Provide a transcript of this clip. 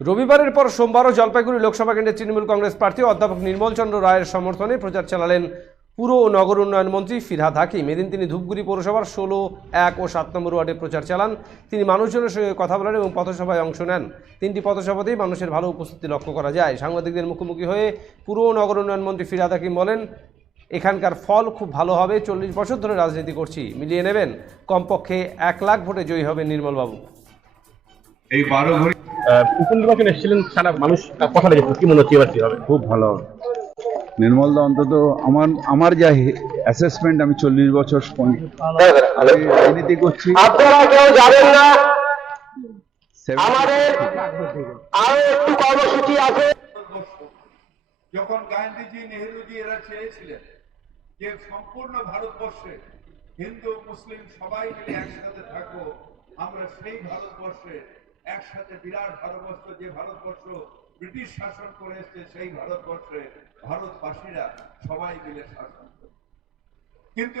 রবিবারের পর সোমবারও জলপাইগুড়ি লোকসভা কেন্দ্রের তৃণমূল কংগ্রেস প্রার্থী অধ্যাপক নির্মল চন্দ্র রায়ের সমর্থনে প্রচার চালালেন পুর ও নগর উন্নয়ন মন্ত্রী ফিরহাদ হাকিম। এদিন তিনি ধূপগুড়ি পৌরসভার ১৬, ১ ও ৭ নম্বর ওয়ার্ডে প্রচার চালান। তিনি মানুষজনের সঙ্গে কথা বলেন এবং পথসভায় অংশ নেন। তিনটি পথসভাতেই মানুষের ভালো উপস্থিতি লক্ষ্য করা যায়। সাংবাদিকদের মুখোমুখি হয়ে পুর ও নগর উন্নয়ন মন্ত্রী ফিরহাদ হাকিম বলেন, এখানকার ফল খুব ভালো হবে। ৪০ বছর ধরে রাজনীতি করছি, মিলিয়ে নেবেন কমপক্ষে ১ লাখ ভোটে জয়ী হবেন নির্মলবাবু। এই 12 ঘড়ি উপনির্বাচনে এসেছিলেন, সারা মানুষ কথা লেগেছে, কি মনে হচ্ছে এবার কি হবে? খুব ভালো। নির্মলদা অন্তত আমার যা অ্যাসেসমেন্ট, আমি 40 বছর আমি রাজনীতি করছি। আপনারা কেউ যাবেন না, আমাদের আরো একটু কর্মসূচি আছে। যখন গান্ধীজি, নেহরুজি এরা চেয়েছিলেন যে সম্পূর্ণ ভারতবর্ষে হিন্দু মুসলিম সবাই মিলে একসাথে থাকবো, আমরা সেই ভারতবর্ষে একসাথে বিরাট ভারতবর্ষ, যে ভারতবর্ষ ব্রিটিশ শাসন করে এসছে, সেই ভারতবর্ষে ভারতবাসীরা সবাই মিলে শাসন করবে। কিন্তু